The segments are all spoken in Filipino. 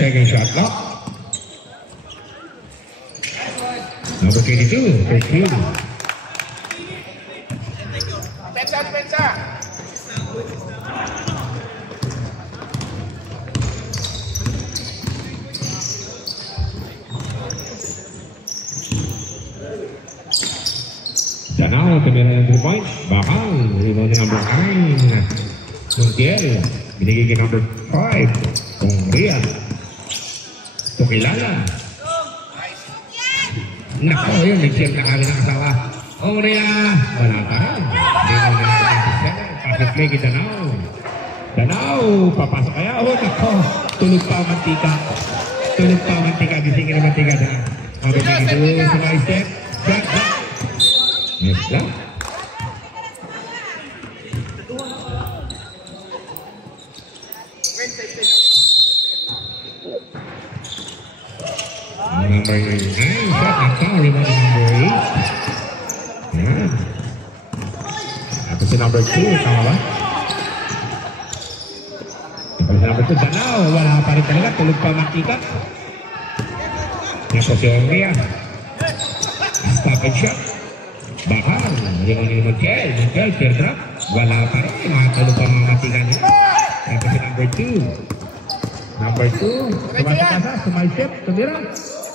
Second shot clock. Number 22, first two. Pensa. Danao, tumira ng 3 points. Bakal, rebound number 9. Montiel, binigay kay number 5. Ria. Tukilala. Nako, yun, nag-share na kami ng asawa. Ria, wala pa rin. Pasok play kay Danao. Danao, papasok kaya. Oh, nako, tulog pa ang mantika. Gisingin ang mantika na. Okay, ito sa mga step. Shot, yes lang. Number 9, shot ng foul, rebound number 8. Yan. Tapos si number 2, tama ba? Tapos si number 2, Danao, wala pa rin talaga, tulog pa mantika. Tapos si Ongria. Stop and shot. Bakal, rebound ni Montiel, fair drop. Wala pa rin, tulog pa mga mantika niya. Tapos si number 2. Number 2, sumasakasa, sumaisip, tumira.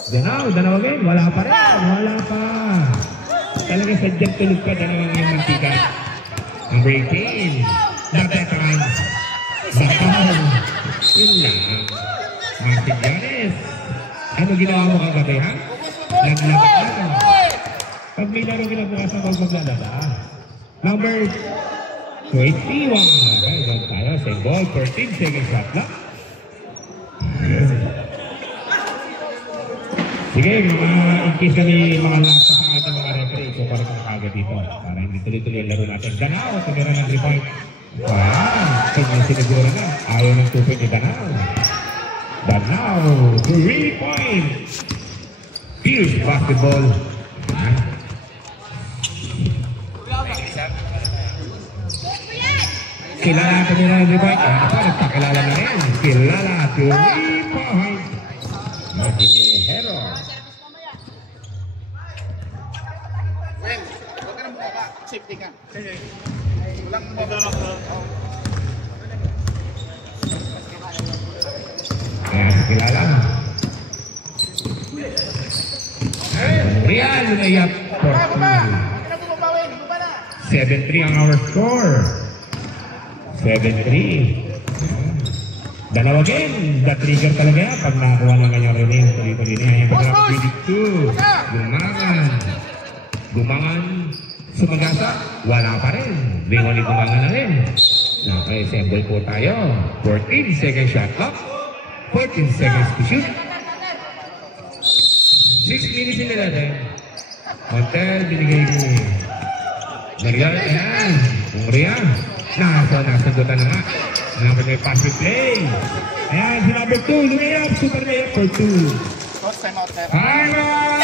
Danao again, wala pa rin, wala pa. Talaga sadyang tulog pa, dalawang yung mantika. Number 18, Napetan. Bakal, yun lang. Martin Yanes, ano ginawa mo kagabi, ha? Naglaba ka. Pag may laro kinabukasan, huwag maglalaba. Number 21, okay, doon tayo, same ball, 14 seconds shot lang. Sige, in case kami mga lasa sa ating mga referee, so para kang kagad dito. Para hindi tuloy-tuloy ang laro natin. Danao, tumira ng 3 points. Wow, siniguro na. Ayaw ng 2 points ni Danao. Danao, 3 points. Fierce basketball. Kilala natin nila ng 3 points. Ako, nagpakilala na rin. Kilala, 3 points. Magingihero. Huwag ka na mukha ka. Safety ka. Walang mukha na. Kilala. Real layup for 2. 7-3 ang our score. 7-3. Dalawa game, the trigger talaga yan pag nakakuha ng kanyang rin, tuloy-tuloy niya. Yung pag-drop 22, gumangan, sumagasa, wala pa rin. Bingon ni gumangan na rin. Naka-assemble po tayo. 14 seconds shot clock, 14 seconds to shoot. 6 minutes nila natin. Montel, binigay ko. Marial, ayan. Ungria. Nasundutan na nga. Number may pass with play. Ayan, si number 2, lumayap, super layup for 2. Time out!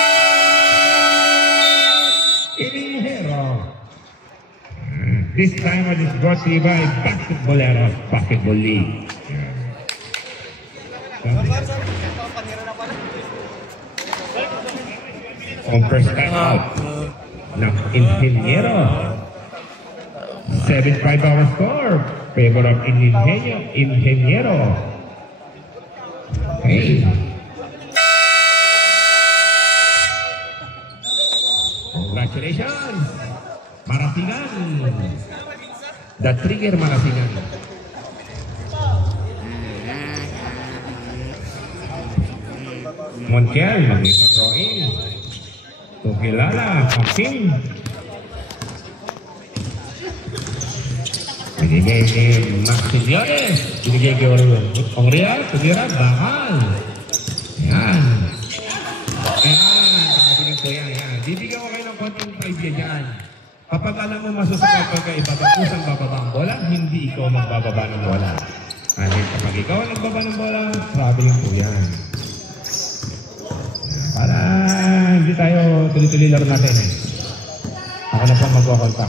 Inihero. This time it is brought to you by Basketballeros Basketball League. On first time out ng Ingeniero. 7-5 our score. Favor of Ingeniero. Hey. Congratulations. Marasingan. The trigger Marasingan. Montiel, mag-throw-in. Tukilala, Kaping. Binigay ni Maximilianes. Binigay kay Ongria. Tumira. Bakal. Yan. Ayan. Nakatingin ko yan. Bibigyan ko kayo ng konting 5 yan. Kapag alam mo masusukat pagkaiba, kusang bababa ang bola, hindi ikaw magbababa ng bola. Kahit kapag ikaw ang nagbaba ng bola, traveling po yan. Para hindi tayo tuloy-tuloy laro natin eh. Ako na po magwakontak.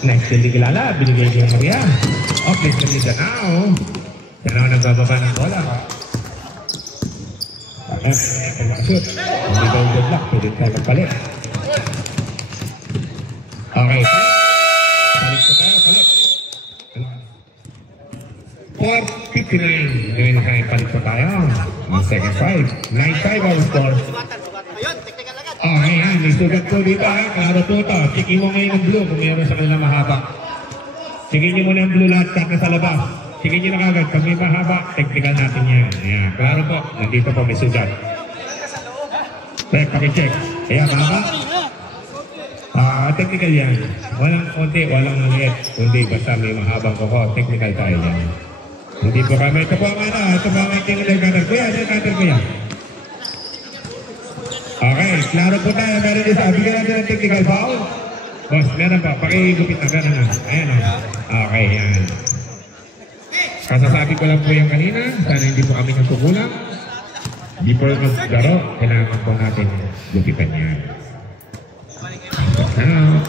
Next, hindi kilala, binigay ko yung Maria. Oh, please kami ka now. Yan ako nagbababa ng bola. Pag-shoot. Hindi daw good luck, pwede tayo magpalit. Okay. Palit ko tayo, palit. 4:59. Gawin na kayo, palit ko tayo. Ang second 5. 9-5 our score. Okay, yan. May sugat po dito ha. Klaro po ito. Chikin mo ngayon ng blue kung mayroon sa kanila mahaba. Chikin nyo muna yung blue lahat kahit nasa labas. Chikin nyo na kagad. Pag may mahaba, technical natin yan. Ayan. Klaro po. Nandito po may sugat. Check, pakicheck. Ayan, mahaba. Technical yan. Walang konti, walang maliit. Kundi basta may mahabang kuko. Technical tayo yan. Hindi po kami. Ito po ang ano. Ito po ang aking cutter. Kuya, ito yung cutter ko yan. Okay, klaro po tayo. Meron din sa bigyan natin ng technical foul. Boss, meron pa. Pakigupit na gano'n na. Ayan o. Okay, yan. Kasasabi ko lang po yung kanina. Sana hindi po kami nagkukulang. Before maglaro, kailangan po natin lupitan yan. Now,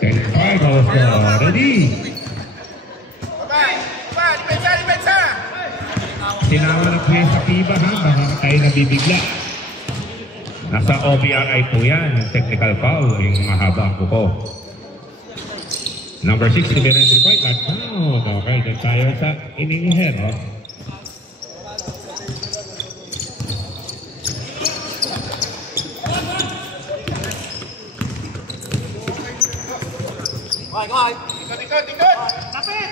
10-5 also. Ready? Depensa! Sinawa ng play sa FIBA ha, baka tayo nabibigla. Nasa OBRI po yan, yung technical foul, yung mahaba ang kuko. Number 6, si Berenzo Point, at okay, dyan tayo sa inning head, oh. Ikot! Lapit!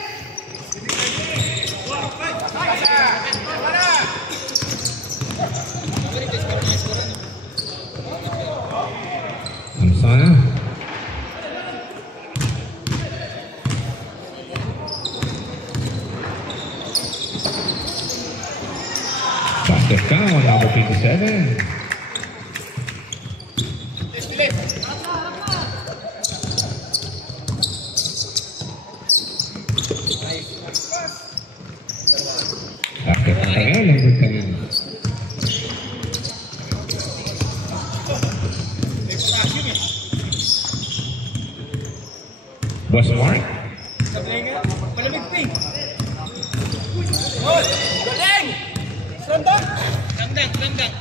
Ano sana? Basket count, number 57. Basket count, number 10. Boss Mark. Malamig ping! Galing! Sandang! Sandang!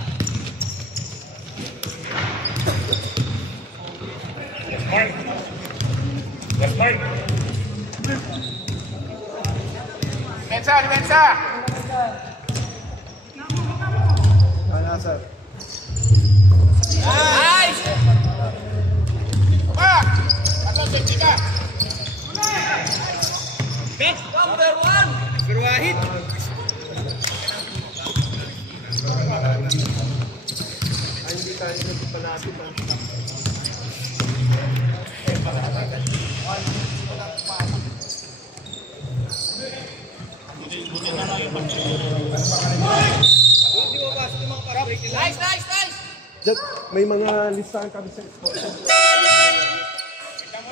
Yes, Mark. Depensa! Wala, sir. Nice! Pa! Ano, technica? Number 1! Berwahid! Hindi tayo nagpapalapit ha. Nice! Jack, may mga listahan kami sa sponsor.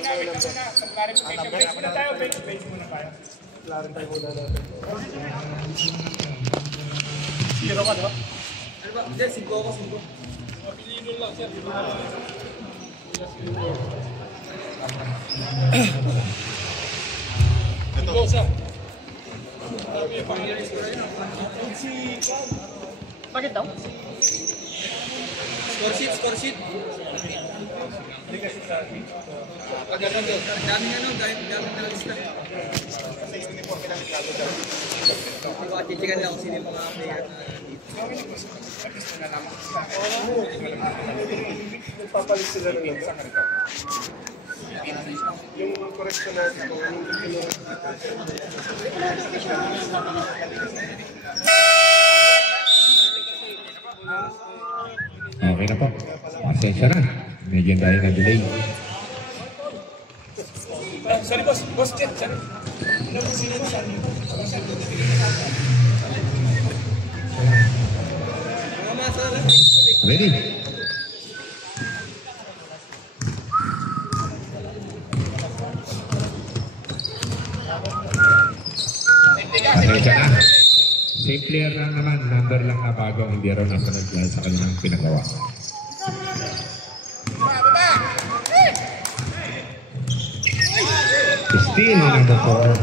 Wait muna. Clarification. Base muna tayo. Base muna tayo. Clarify muna natin. Zero ka, diba? Ano ba? Hindi, 5 ako, 5. Mapiliin lang siya. Ito. Go, sir. Bakit daw? Score sheet. Agad doon. Ang daming daming nalista. Chichikan lang kung sino yung mga player na dito. Nagpapalit sila ng number. Yung correction natin ko, yung tinurot Okay na po. Pasensya na. Medyo dahil na delay. Sorry, boss. Boss, Jet. Sorry. Mga masa lang. Ready? Pasensya na. Same player lang naman. Number lang na bago. Hindi raw nasunod dahil sa kanilang pinagawa. Still number 4.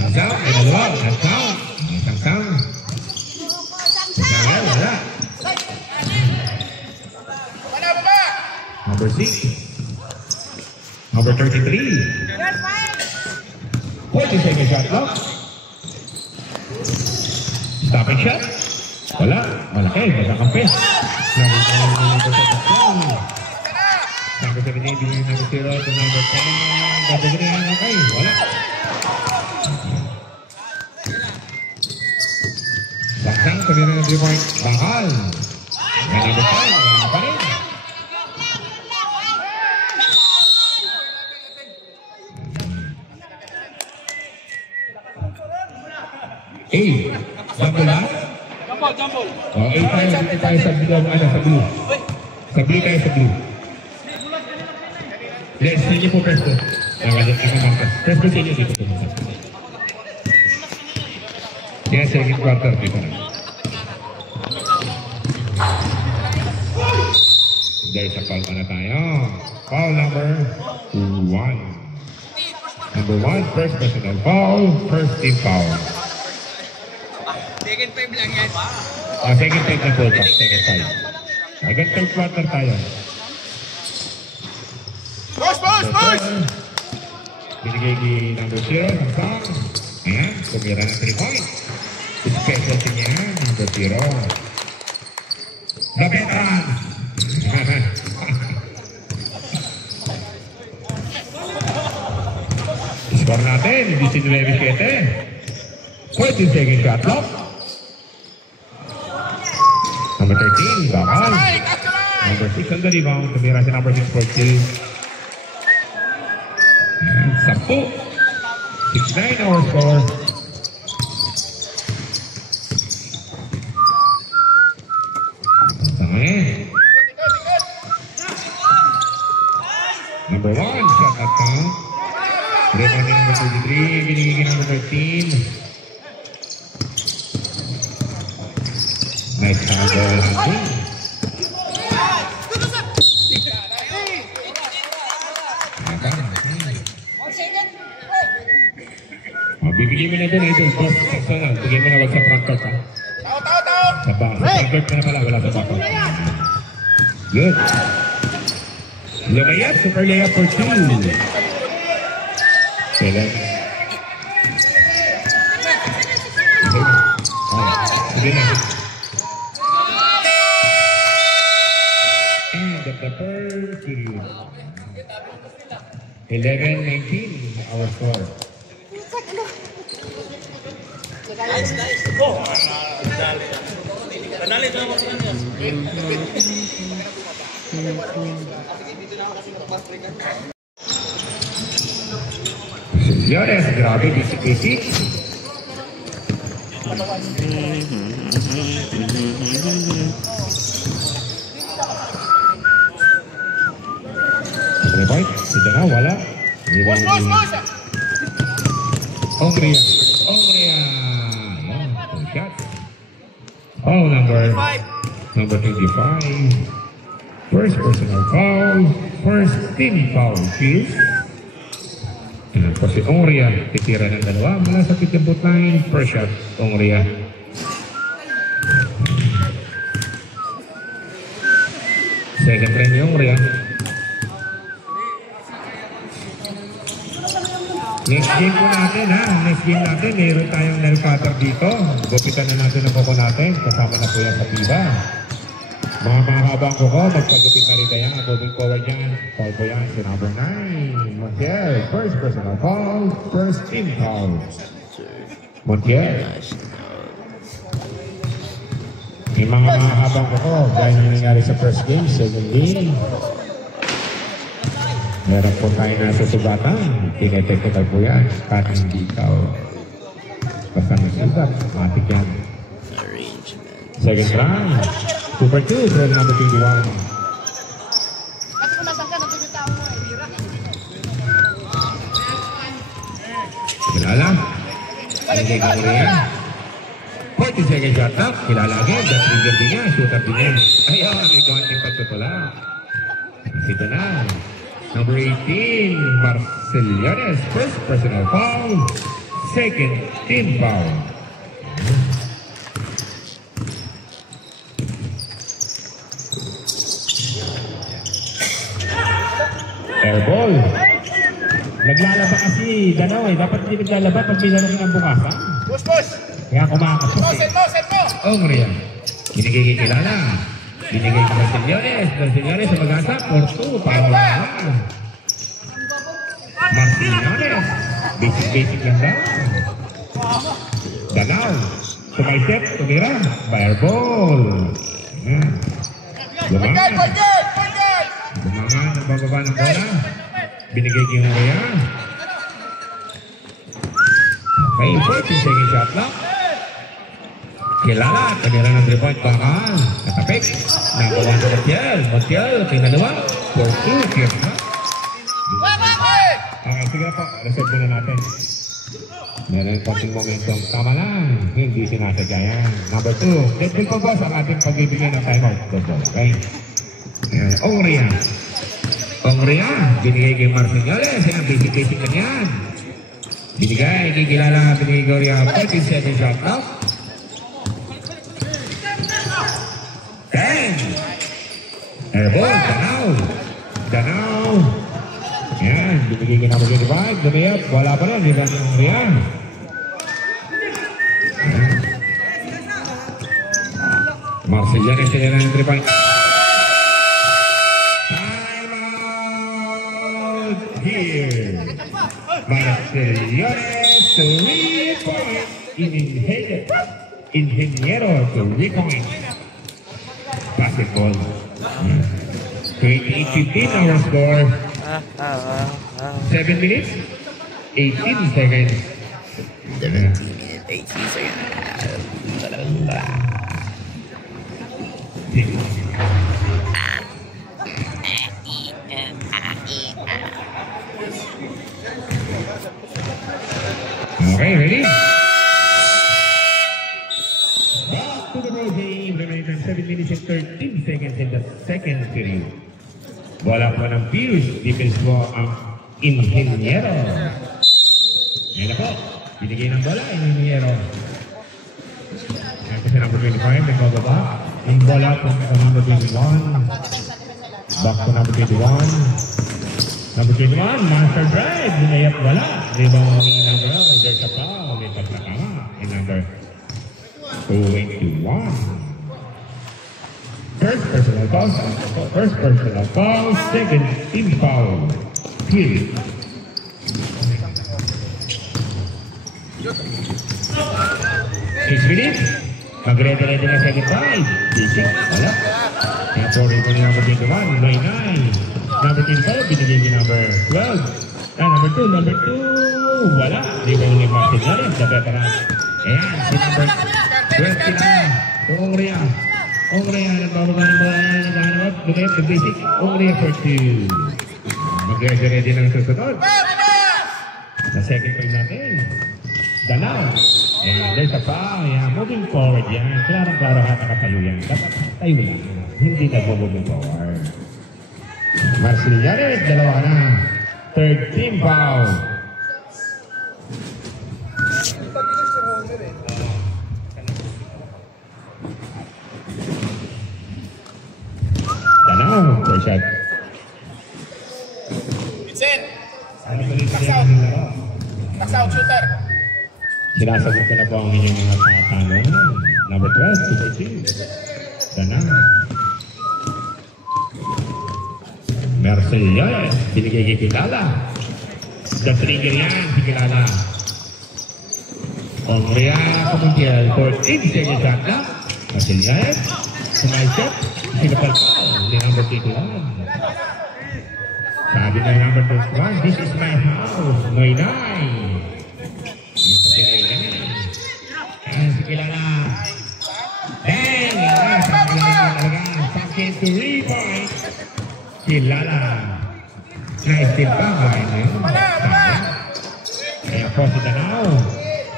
Hanggang, may dalawa. Hanggang. Hanggang. Hanggang, wala. Number 6. Number 33. 40-second shot clock. Stop and shot. Wala. Malaki. Magkakampi. Number 7. Number 17, binigyan number 0 to number 10. Babagyan na kayo. Wala. Baksang, tumira ng 3 point. Bakal. Na number 5. Wala pa rin. Jumble lang? Jumble. O, 8 tayo. Dito tayo sa blue. Sa blue. Sa blue tayo sa blue. Let's see po presto. Presto sa inyo dito po. Yan, second quarter dito na. Dahil sa foul pa na tayo. Foul number 1. Number 1, first personal foul, first team foul. Second 5 lang yan. Second 5 na po pa. Second 5. Agad third quarter tayo. Boss! Binigay ni number 0, hanggang. Ayan, tumira ng 3 points. Specialty niya, number 0. The veteran! Score natin, 19-7. 14-second shot clock. Number 13, bakal. Number 6 on the rebound, tumira si number 6 for 2. 10. 6-9 our score. Number 1, shot at count. Rebound ni number 23, binigay number 13. Nice handle. Bibigyan mo na doon ito. Bigyan mo na wag sa front court ha. Sa front court na pala. Wala sa back court. Good. Lumayap. Super layup for 2. Sige na. End of the first period. 11-19 our score. Nice. Kanali na ako sa kanya. Señores, grabe, bisik-bisik. Ano ba? Sida na, wala. Boss! Ongria. Shot. Oh, number 25. First personal foul. First team foul. Cheers. Ayan po si Ongria. Titira ng dalawa. Mula sa pitibot line. First shot. Ongria. Second line ni Ongria. Next game po natin ha. Next game natin. Meron tayong nail cutter dito. Gupitan na natin ang kuko natin. Kasama na po yan sa piba. Mga mahabang kuko. Magpagupit na rin tayo. Moving forward yan. Foul po yan. Si number 9. Montiel. First personal foul. First team foul. Montiel. May mga mahabang kuko. Gaya na nangyari sa first game. Second game. Meron po tayo na susubatan. Tineteknikal po yan. Kahit hindi ikaw. Basta nasugat. Matik yan. Second round. Super 2. Throw number 21. Kilala. Binigay ka mo rin. 40 second shot up. Kilala agad. That's trigger din yan. Shoot up din yan. Ayaw. May konting pagtutula. Ito na. Number 18, Marcelianes, first personal foul, second team foul. Airball. Naglalaba kasi Danaw eh. Dapat hindi naglalaba pag may lalaki ng bukasan. Push! Kaya kumakasok eh. Set mo! Ongria. Binigay-kilala. Binigay ko Marcelianes sa mag-asa, 4-2, pawala. Marcelianes, basic lang daw. Danaw, sumaysip, tumira, fireball. Lumangan. Lumangan, nagbababa ng bola. Binigay ko yung kaya. Okay, 14 second shot lang. Kilala, kanila ng 3-point bakal. Natapik. Nakawa na Montiel. Pinalawa. 4-2. Kirna. Okay, sige po. Reset muna natin. Meron konting momentum. Tama lang. Hindi sinasadya yan. Number 2. Get bill po boss ang ating pag-ibigay ng timeout. Okay. Ongria. Binigay kay Marcelianes. Yan, basic lang yan. Binigay kay Kilala. Binigay ko rin 14 second shot now. 10. Airball, Danaw. Yan, binigay ka na mag-divide. Dumayap, wala pa rin. Hindi yung Rian. Marcelianes sila ng 3-point. Time out here. Marcelianes, 3-point. Ingeniero, 3-point. Basketball. 28-15 our score. 7 minutes, 18 seconds. 18 seconds. Okay, ready? Back to the ball game. Remaining 7 minutes and 13 seconds in the second period. Bola po ng Pius. Defense po ang Ingeniero. Ngayon po. Binigay ng bola, Ingeniero. Ngayon po si number 25. Nagbababa. Ang bola po sa number 21. Back to number 21. Number 21, Master Drive. Binayap wala. Rebound ang number 1. There's a foul. May pagkakama. In number 21. First personal foul, second team foul. Period. Six minutes. Mag-ready na second five. Basic. Wala. Kaya po rin po ni number 21, 9-9. Number 25, binigay ni number 12. Number 2. Wala. Rebound ni Marcelianes, the veteran. Ayan, si number 20 na. Ongria, nagbababa ng bola, naghahanap, bumayap, basic, Ongria for 2. Mag-ready ng susunod. Sa second point natin, Danaw. And there's a foul, moving forward yan. Klaro-klaro ka nakatayo yan. Dapat tayo lang, hindi nag-moving forward. Marcelianes, dalawa ka na. Third team foul. First shot. It's in. Max out shooter. Sinasagot ko na po ang inyong mga tanong. Number 12, Super 2. Danaw. Marcelianes, binigay kay Kilala. The trigger yan, si Kilala. Ongria, Montiel, 14 seconds shot na. Marcelianes, sumay shot. Sinapal ni number 21. Sabi na number 21, this is my house, Noy-Noy. Yan po si Noy-Noy. Ayan si Kilala. Bang! Ayan, sa Kilala talaga. Sakit to rebound. Kilala. Nice din pa. Kaya po si Danao.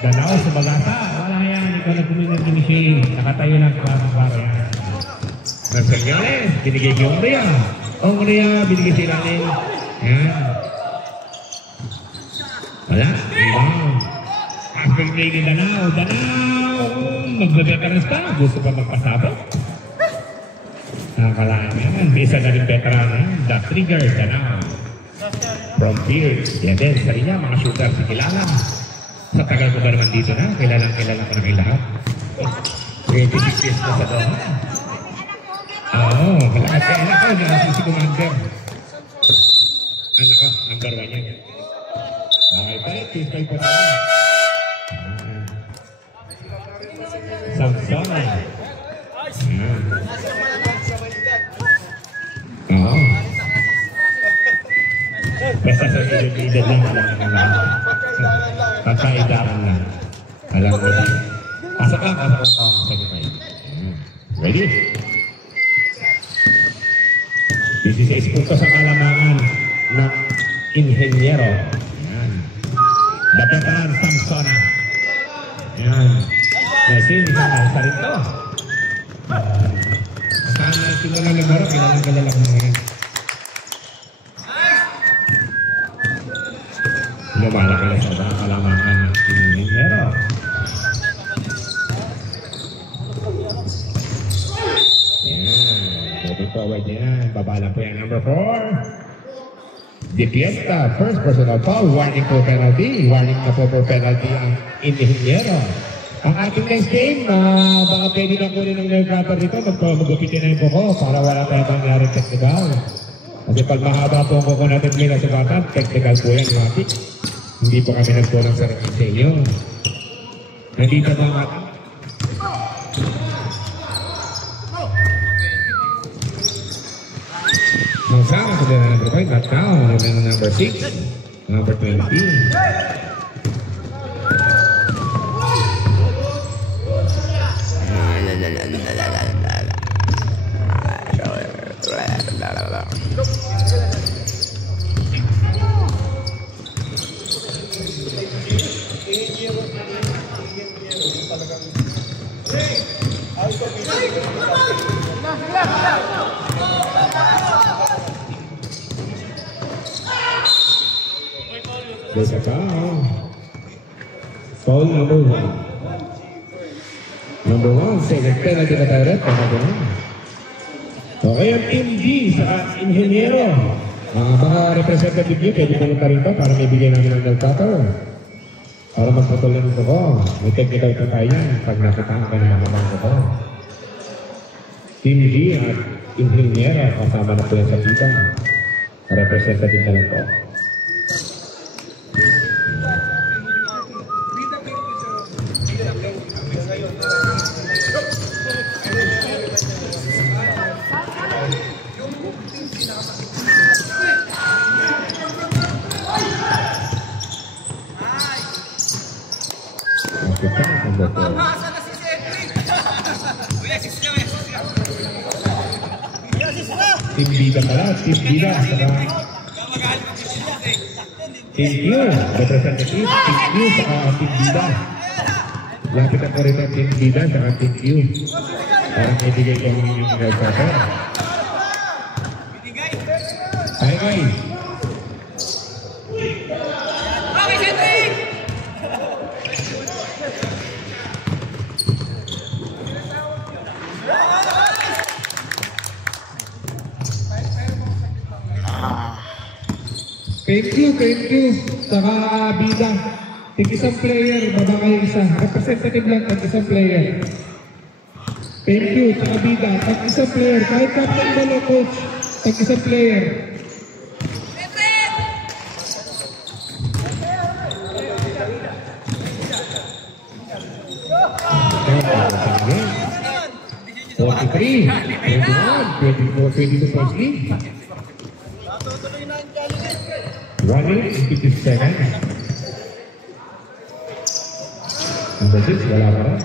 Danao sa Bagasa. Wala yan. Ikaw na kuminag ni Shane. Nakatayo lang para yan. Narsanyales. Binigay yung Ria. Ang Ria. Binigay si Lanin. Yan. Wala. Rebound. After play ni Danao. Danao. Magbe-veterans pa. Gusto pa magpasabot. Nakalaan yan. Bisa na rin veteran. The trigger. Danao. From Pierce. Yan din. Sa rin niya. Mga shooter si Kilala. Sa tagal ko ba naman dito na? Kilala ko na kayo lahat. 26 years na sa doon. Oo. Malakas ka. Anak ko. Nasa si Commander. Anak ko. Number 1 yan. Okay pa rin. Tuesday po na. Samsona. Oo. Basta sa edad lang. Pagkaidaran lang. Alam mo na. Pasok lang. Sige tayo. Ready? 16 puntos ang kalamangan ng Inhenyero. Yan. The veteran Samsona. Yan. Kasi hindi ka nasa rin to. Sana sila lang nagbaro. Kailangan lang ngayon. Lumalaki lang sa mga kalamangan ng Inhenyero. Moving forward yan. Babala po yan. Number 4. Di Fiesta. First personal foul. Warning po penalty. Warning na po for penalty ang Inhenyero. Ang ating next game, baka pwede na kunin ng nerve cutter dito. Magpagupitin na yung buko para wala tayong mangyari technical. Kasi pag mahaba po ang buko natin may nasugatan, technical po yan, matik. Hindi po kami nagkulang sa rin sa inyo. Nandito po ang ating. Magsama ko din na number 5, not now. Number 6, number 20. There's a foul. Foul number 1. Number 1, second penalty na tayo rin. Okay, ang Team G sa Inhenyero. Mga representative nyo, pwede pumunta rin pa para may bigay namin ng cutter. Para magpatuloy nito ko. May technical pa tayo yan pag nakitaan ka ng mga mga ko. Team G at Inhenyero, kasama na po yan sa kita. Representative na lang po. Team Bida pala, Team Bida, saka Team Q, representative, Team Q, saka Team Bida. Lapitan ko rin ang Team Bida, saka Team Q. Parang ibigay ko yung nag-cutter. Hi guys! Thank you, saka Bida. Tig-isang player, baba kayo isa. Representative lang, tag-isang player. Thank you, saka Bida, tag-isang player. Kahit captain balo, coach, tag-isang player. $43, 21, 22 points lead. 1 minute and 50 seconds. Number 6, wala pa rin.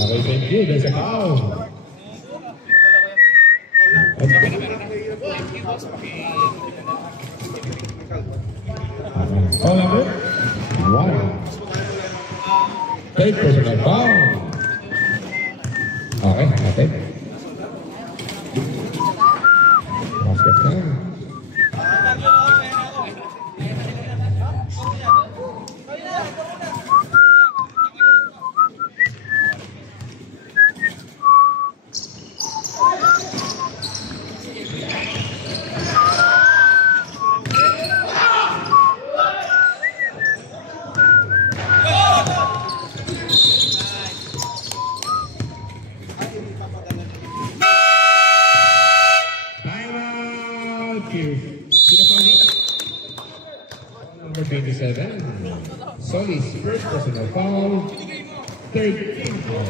Okay, thank you. There's a foul. Foul number 1. Take personal foul. Okay, okay. Basket time. Number 27, Solis first personal foul, 13 foul.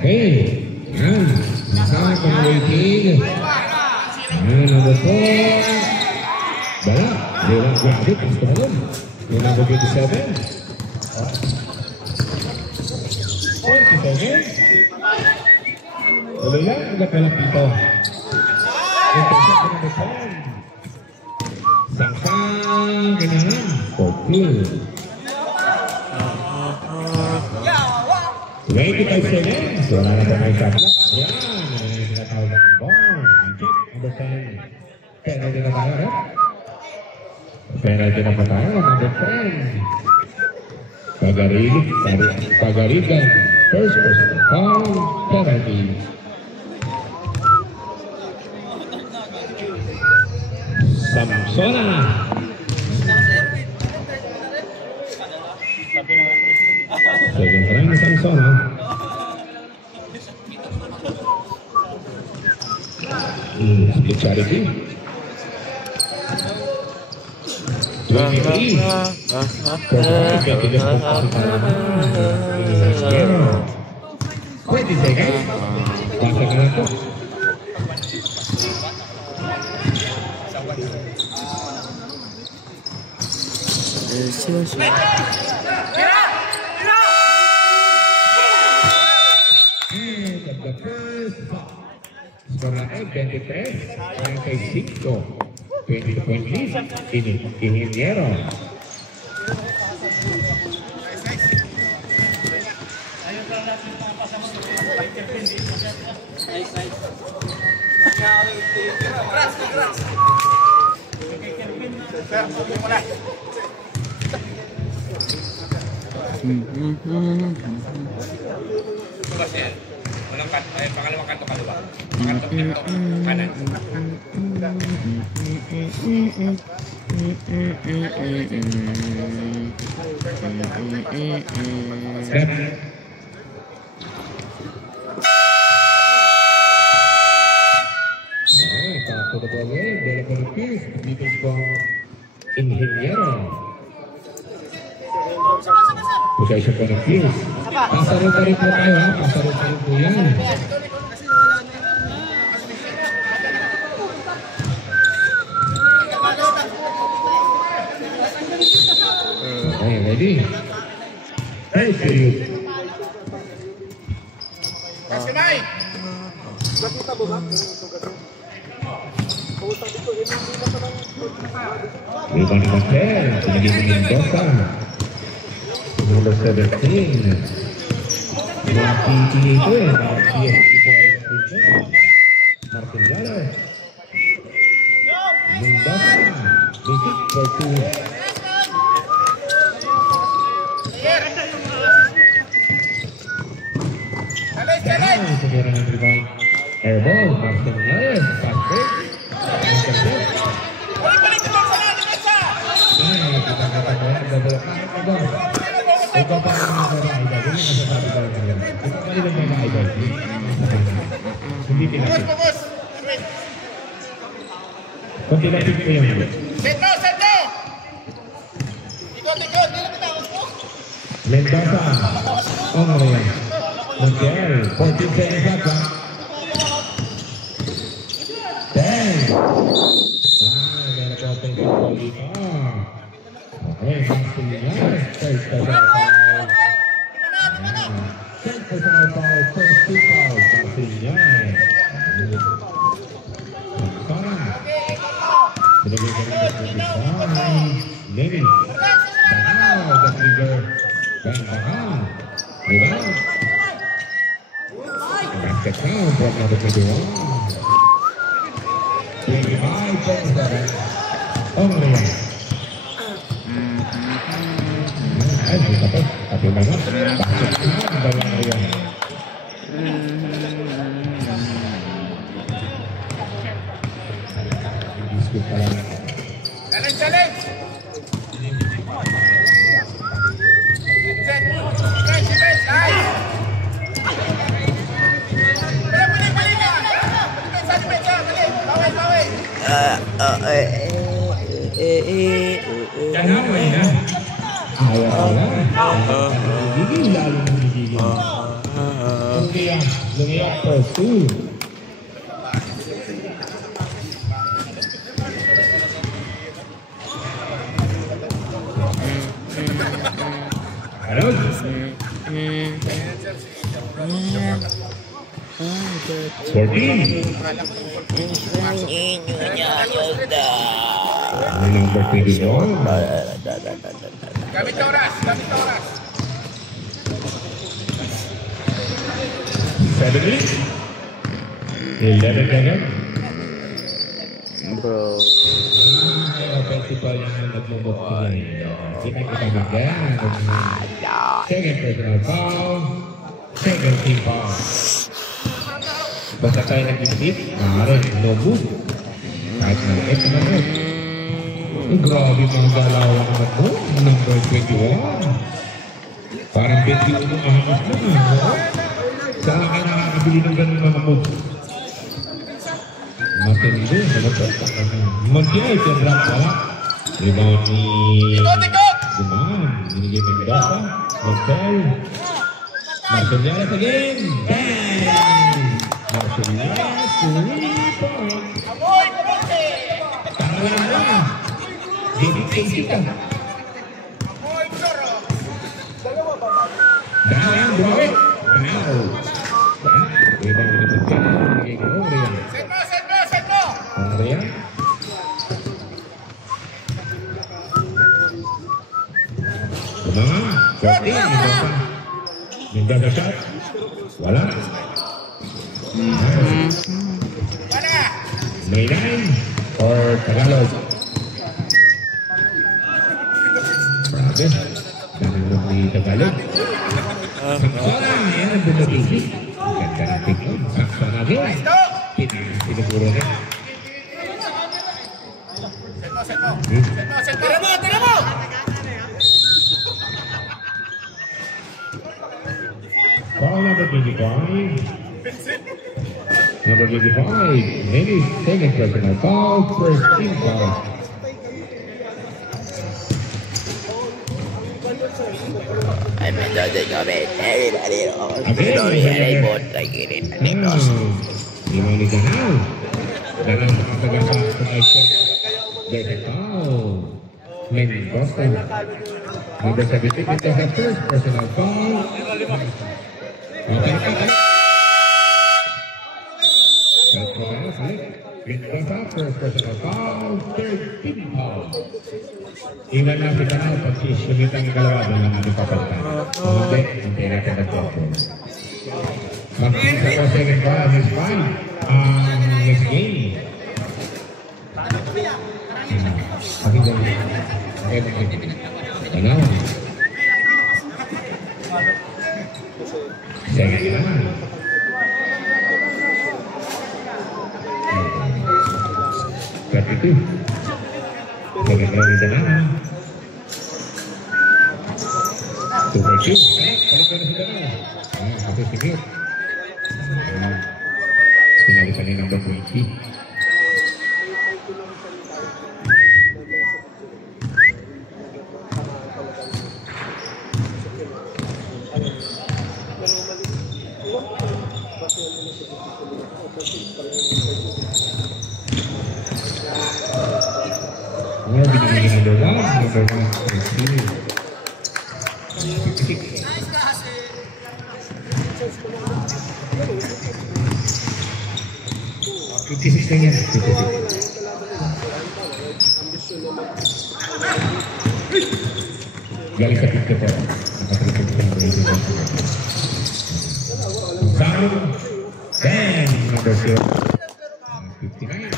Okay, yan. Nasaan ko na waiting. Yan, number 4. Bala, they won't grab it. Gusto mo dun. Yung number 27. 47. Tuloy lang, agad na lang dito. Yung pasok ko number 10. Sangsang, kinahan. 14. 25 seconds. Wala na tayo shot clock. Yan. Yan yung tinatawag ng bomb. Check. Number 10. Penalty na tayo, right? Penalty na pa tayo. Number 10. Pagarigan. First person. Foul. Penalty. Samsona. Second try na Samsona. Split charity. 23. 20 seconds. Basta ka lang po. The first skor na 23, 45, 22-point lead, Ingeniero. Pangalawang kanto kaliwa. Kanto kanan. Back to the ball game. Bola for the Fuse. Defense from Ingeniero. Possession for the Fuse. Pasaro pa rin po tayo, ha? Pasaro pa rin po yan. Okay, ready? Hey, serius. Kas kamay! Nakita mo ba? Pumunta dito, hindi na pa lang. Rebound Marcel, pinagiging Mendoza. Number 17. Wakiti itu ya, Martin Gale. Mendoza, basic for 2. Penyerangan rebound. Airball, Martin Gale, fast break. Balik-balik ke bawah sana, di desa! Kita katakan double double. Kita Bagus! Kombinasi yang dulu. Setno! Ikut, di lang kita, Osmo! Mendoza, Omar, Montiel, 14 seconds left. 10. Gonna go think of Hey, first personal foul, first 2 fouls, Martinez. Maybe. Bahal, the trigger. Bang Bahal. Rebound. Basket count for number 21. 25-7. Only. Tapi banget. Basket count dari Arian. Challenge! Set! Defense! Nice! Balik ka! Defense! Balik! Bawin! Jangan apa ya? Gigil lalu menggigil. Lumiyak persu. Halo. Number 21. Gamit oras! 11 seconds. Bro. Festival yang nagmumukha. Kita bigyan. Second personal foul. Second team foul. Basta tayo nag-isip, maaaring no move. Kahit maliit naman mo. Grabe mga galawan naman mo. Number 21. Parang 21 ahas naman. Saan ka nakakabili ng ganun mga move? Matindi, Montiel, drop pala. Rebound ni Guman, binigay Mendoza, Montiel. Marcelias again. Bang! Marcelias, 3 points. Tama lang. Jadi tinggi ka. Dahil, bumawit. Wow. Rebound ni Montiel, binigay ko. Setno! Arian. Mendoza shot. Wala. May 9 for Tagalog. Grabe. Nalulog ni Tagalog. Saksona. Yan ang bumabisi. Ganda ng tignan. Saksona din. Pinaguro niya. Tira mo! Foul number 25. Number 25. Maybe second personal foul. First team foul. Ay, Mendoza kami. Lima ni Ganaw. Ganaw nakatagal sa pag-check. There's a foul. Mendoza. Number 17 into her first personal foul. Okay, Mendoza, first personal foul, 13 foul. Iwan lang kita na pag sumitang ikalawa doon lang ang papalitan. Hindi natin nag-offer. Makikita ko second foul, next five. Next game. Pakinggan mo. Tanaw. Second naman. Itu bagaimana dengan super shoot satu sedikit finalisannya nomor 20. Galing sa picture po. Dan number 0. 59. 59.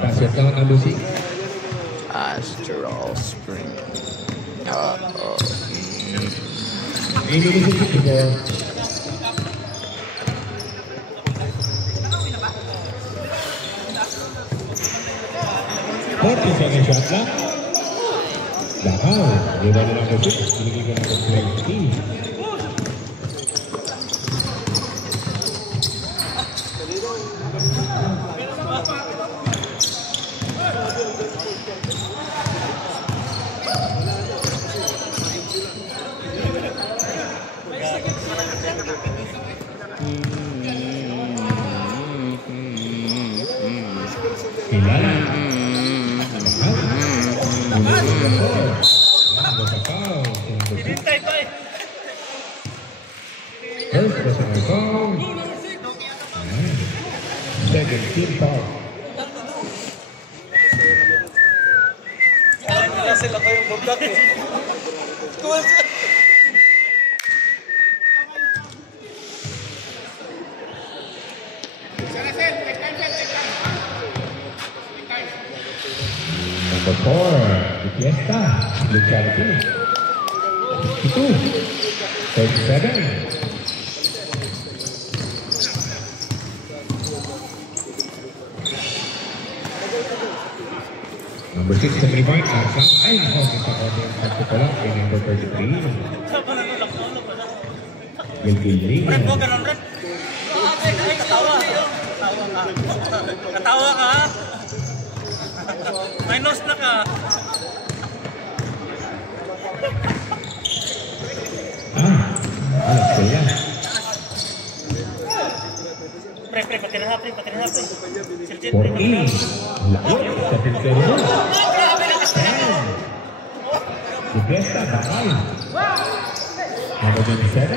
Kasih tahu musik Astral Spring. Ini musik juga. Forty second shot lah. Bakal di bawah nomor 7 ini kita nomor 20. Number 4, Fiesta, Lucarity. Itu, 37. Number 6, 75, Arsang. Ay, ako, kita ko din ang pagkakala kay number 33. Gilgilling. Katawa ka. Minus na ka. Alas ko yan. Pre, pati na hapin. 14. Lakot sa Pilsero mo. Di Fiesta, bakal. Number 27.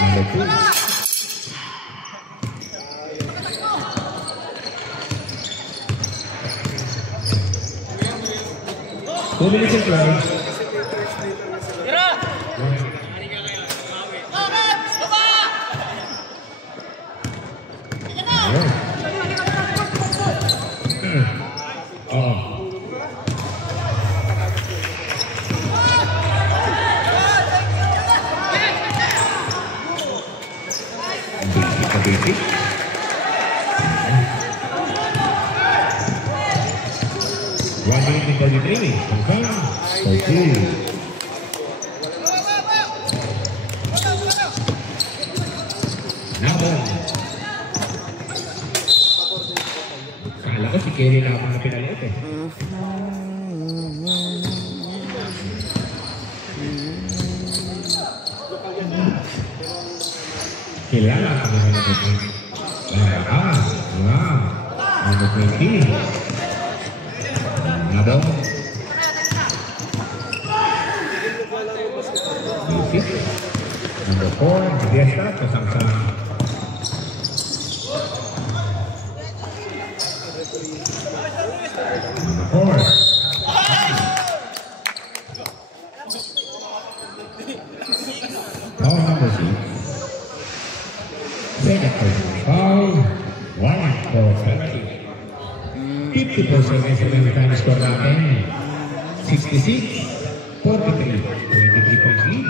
Number 2. Domination play. Kiri na mga pinalit eh. Kilala kami na natin. Wow. Number 20. Nado. Number 4. Biasa kasama-sama. Number 4. Foul number 6. Second person. Foul. 1 for penalty. 50% national time score natin. 66, 43, 23 points lead.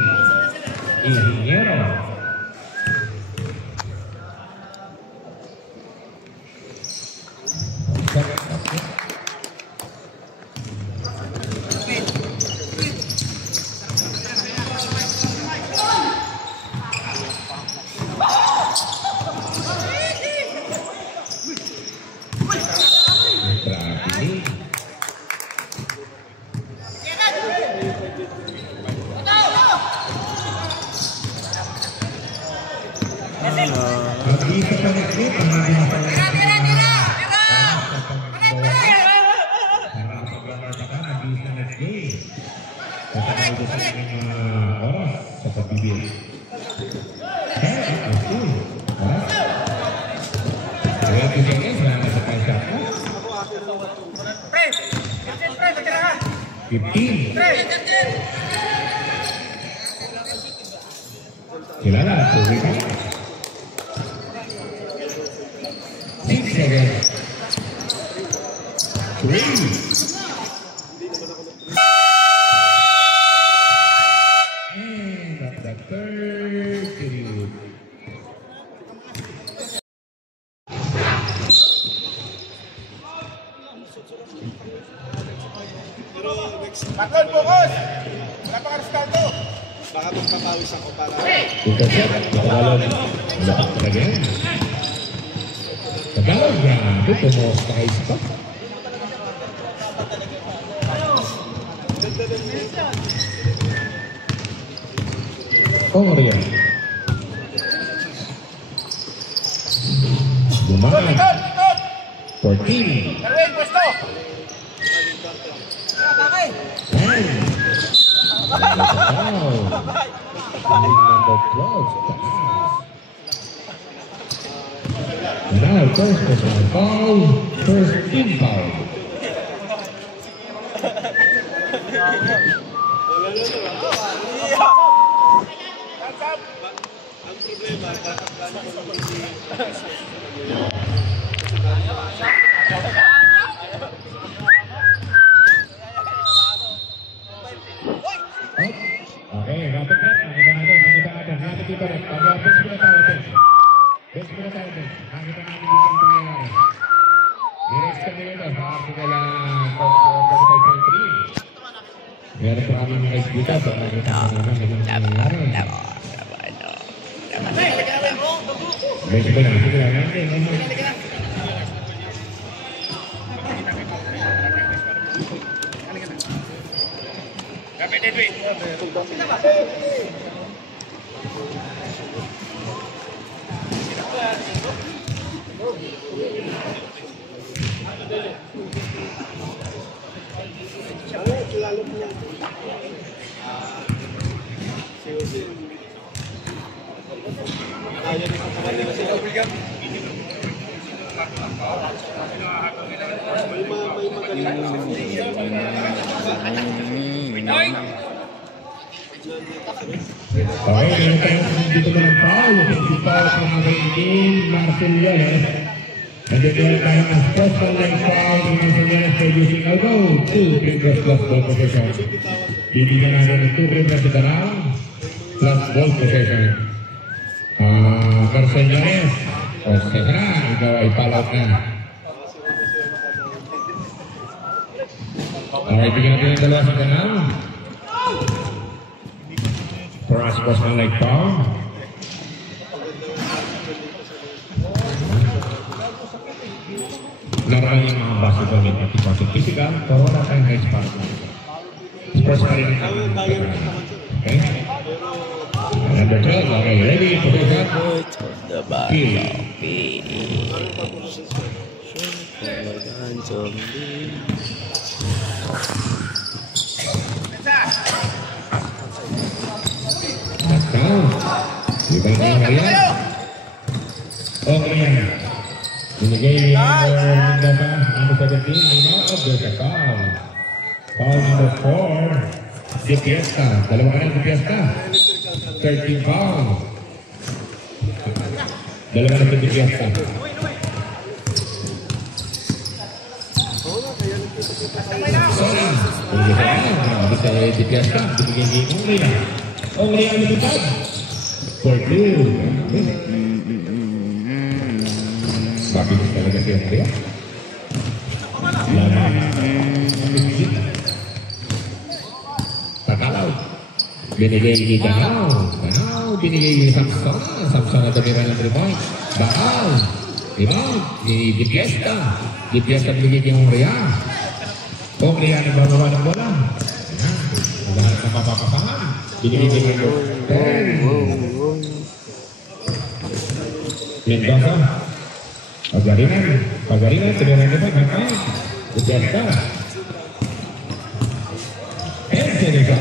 Ingeniero. Kilala, tuloy ka. 6 seconds. 3. And at the third period. Maton, focus! Wala pa karestado. Baka magpapawis ako para... Intercept, Tagalog. Lapak talaga yan. Tagalog na, ito mo sa stop. Maria. Bumangan. 14. Darwin, pwesto! Number 12. Now, first personal foul, first team foul. Ang problema, kakaplan ko lang Okay, rapid cut. Nakita natin. Rapid dito rin. Best muna tayo din. Nakita natin dito ang pangyayari. I-rest kami nito sa article 45.3. Meron pa kami ng ice dito. So, nakita naman ang pangyayari. Best muna. Sige lang. Kapit, Edwin. Okay, meron tayo dito ng foul. Yung foul sa mga kaibigan, Marcel Yanes. Nandito meron tayo ang special line foul ng Marcel Yanes producing a goal. 2 dribbles plus ball possession. Bibigyan natin ng 2 dribbles sa darang plus ball possession. Marcel Yanes. O Cesar, ikaw ay fall-out na. Okay, bigyan natin ng dalawa sa darang. For us, personal leg foul. Laruan yung mga basketball with anti-concept physical, Corona and High Spark. Sports pa rin ang okay? Number 12, okay, ready for the shot? Put on the back of it. Zombie. That's down. Ibang yung Maria. Okay yan. Binigay number 17, Minaob, there's a foul. Foul number 4, Di Fiesta. Dalawa ka ng Di Fiesta. 13 foul. Dalawa ng Di Fiesta. Sorry. Bisa Di Fiesta. Binigay ni Ungria. Ungria ang lupitad. 4-2. Bagus talaga si Andrea. Laman. Takalaw. Binigay ni Danaw. Binigay ni Samson. Samson na tumira ng 3 points. Bakal. Rebound. Ni Di Fiesta. Di Fiesta binigay ni Ongria. Ongria nagbabawa ng bola. Lahat ng mapapapangan. Binigay ni Mendoza. Pagarinan, tumira ng 5 points. Di Fiesta. Senegal.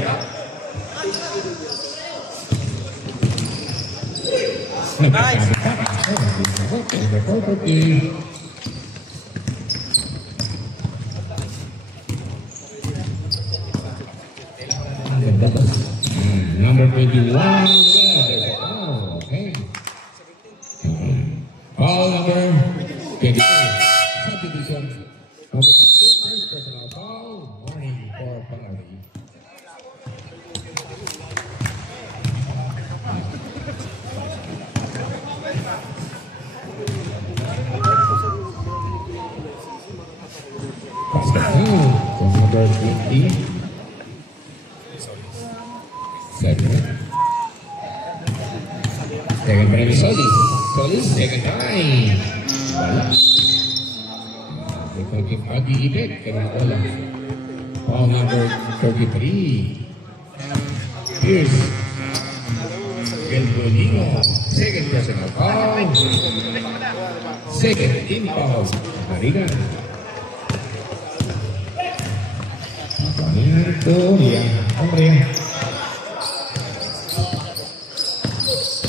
Number 21. Okay. Foul number 22. Subdivision. Number 2, first personal foul. Warning for penalty. Number 20. Second time Solis. Second time. Wala. Ipagking pag-iibig. Kaya wala. Foul number 33. Pierce. Gelbolino. Second personal foul. Second team foul. Marigan. Ito yan. Hombre.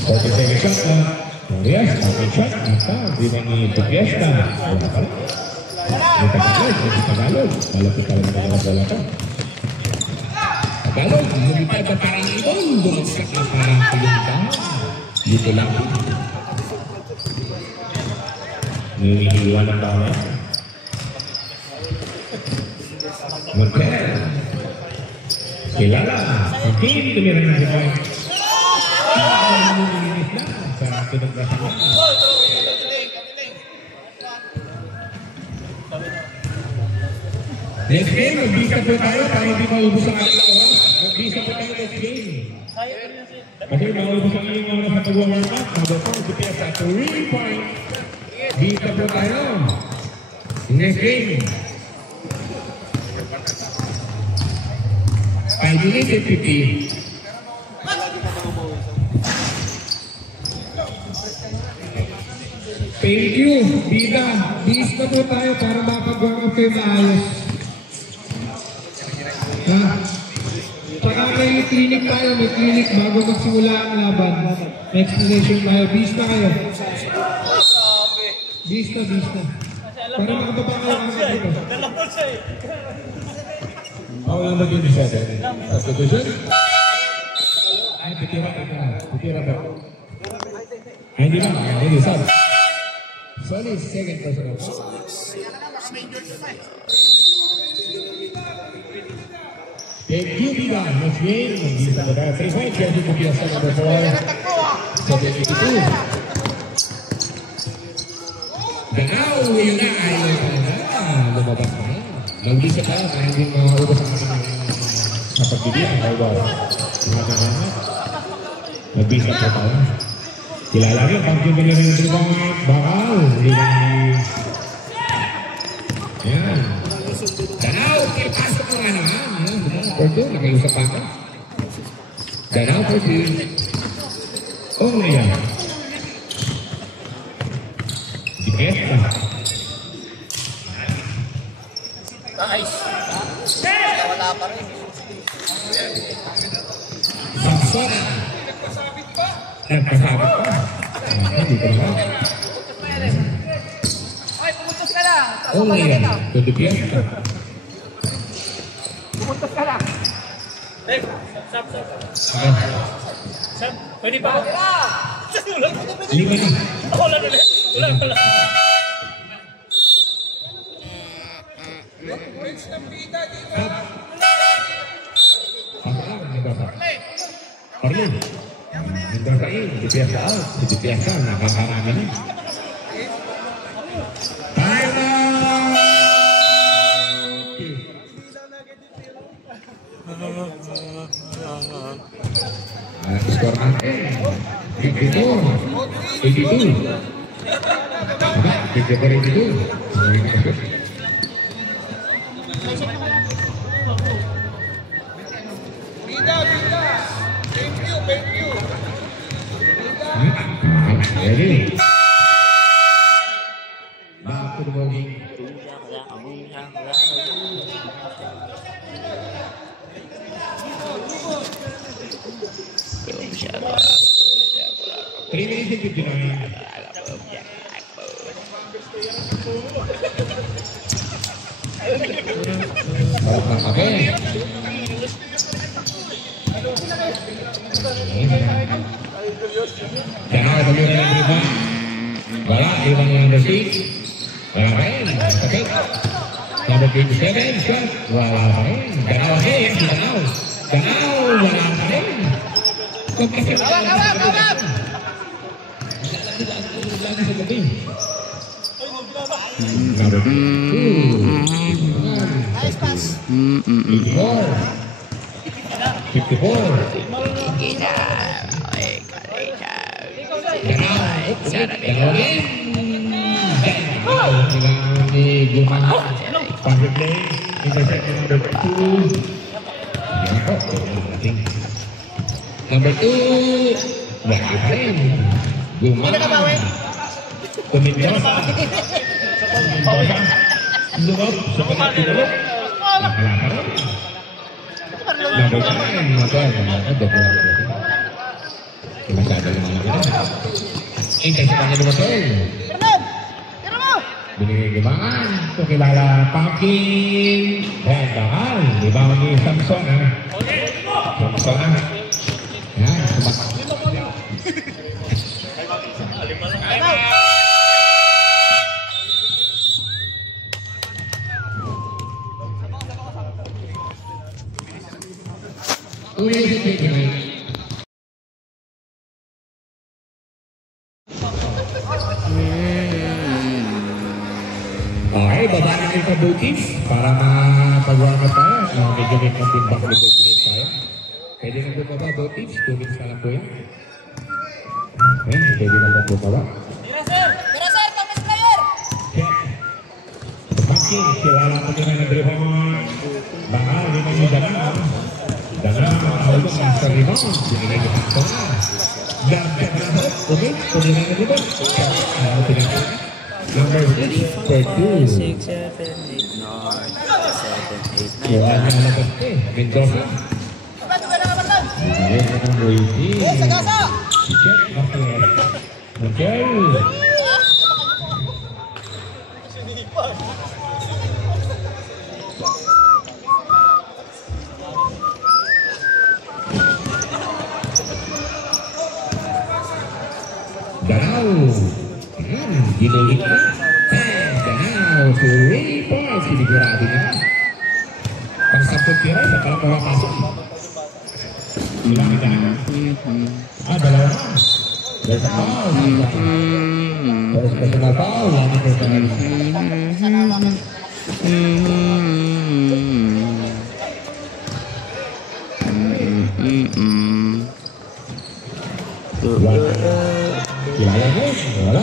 47 shot na. Marias, open shot. Nasa, di ba ni Fiesta? Wala pala. May Tagalog. Malapit ka lang na bola ka. Tagalog, lumipad na parang ibon. Bumagsak na parang piluntan. Dito lang. Nilihiwa ng bawal. Montel. Kilala. Hindi tumira ng rebound. Nilinis na sa pinagbasan niya. Next game, magbisa po tayo para hindi maubos ang ating oras. Magbisa po tayo next game. Kasi maubos ang ating oras sa pag-warm up. Mabapang si Piasa 3 points. Bisa po tayo. Next game. 5 minutes and 50. Thank you, Bida. Bis na po tayo para makapag-warm up kayo maayos. Saka may clinic tayo, may clinic bago magsimula ang laban. Explanation tayo, bis na kayo. Bis na. Para makababa kayo ang mga dito. Paul number 27. Substitution. Ay, pitira ba? Ay, hindi ba? Hindi, sab. Solis, second personal. Thank you, Bida. Next game, mag-isa na tayo. 3 points, Jesse Pupiasa number 4. 72. Danaw, yun na. Lumabas na. Nag-isa tayo, kaya hindi maubos ang sa pagbibiyan. Nag-bisa po tayo. Kilala rin, pag yung binili ng 3 point, bakal. Hindi na. Yan. nga naman. Porto, nakiusap ako. Danao, Porto. Oh, na yan. Diketa. Nice. Wala pa rin. Samson. Nagpasabit pa. Hindi ko naman. Ay, pumuntos ka lang. Oh, na yan. Diketa. Pumuntos ka lang. Sam, pwede ba? Lima na. Wala na ulit. Wala. Parlin. Nagkasain. Dipiasa out. Dipiasa. Nakakarami na. Time out! Skor natin. 54. 82. 82. Ready? Back to the bogey. Three minutes and 59. Okay. Jangan kami yang berubah. Wala, ibang yang bersih. Wala rin. Okay. Number 27, shot. Wala rin. Ganaw rin. Ganaw. Ganaw. Wala rin. Kawak. Lagi sa gabi. Number 2. Nice pass. 54. 54. Number 2. Wala pa rin. Gumawa. Kumindosa. Lumot. Sa pagkakilulok. Wala pa rin. Number 9. Masyado naman lang ito. Hintay sa kanya lumatol. Tira mo! Binigay gibangan. Ito kilala Pangkin. Bakal. Ibaw ni Samson. Samson. Yan. Sumat. Okay, baba natin sa booties para mapag-warm up tayo. Medyo may konting back-to-back minutes tayo. Pwede na bumaba booties. 2 minutes na lang po yan. Okay, pwede na po bumaba. Tira sir, Thomas player! Check. Pagkin, siwala po nila ng rebound. Baka, hindi na yung Danao. Danao, ako sa rebound. Binigay ko pa na. Gagdag na po. Okay, pwede na ng rebound. Ano pinagin? Number 6, 2. 6, 7, 8, 9, 7, 8, 9. Yung nalabas ko eh, Mendoza. Ayun na ng waiting. Check, okay. Danao. Ginulit na. Danao. 3 points. Sinigurado niya. Pang-10 tira sa parang makapasok. Ilang Danao. Dalawa na. There's a foul. There's a personal foul. Lagi ko tayo. Kilala mo? Wala.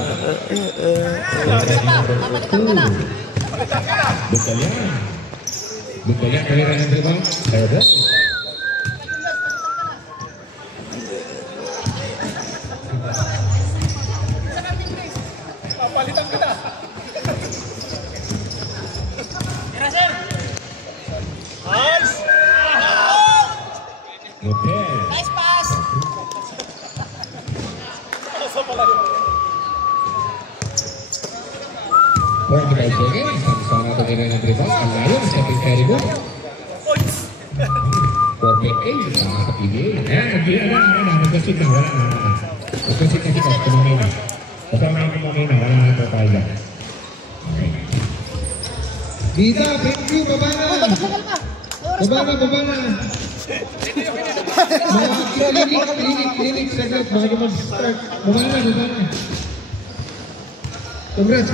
Betul yan. Bukanya kaliran yang terima. Ayo. Palitan kita. Tira, sir. Nice. Oke. Nice pass. Asa pala. Poin kita cek. Sama kaliran yang terima. Lalu setting carry go. Poin sama ketiga. Dia ada kasih tahu. Kasih kita kemana? Kasama wala na tayo. Dita, thank you, baba na. Baba na. Clinic, saglit, bago mag-start. Baba na. Congrats.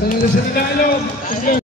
Sana sa Tagalog.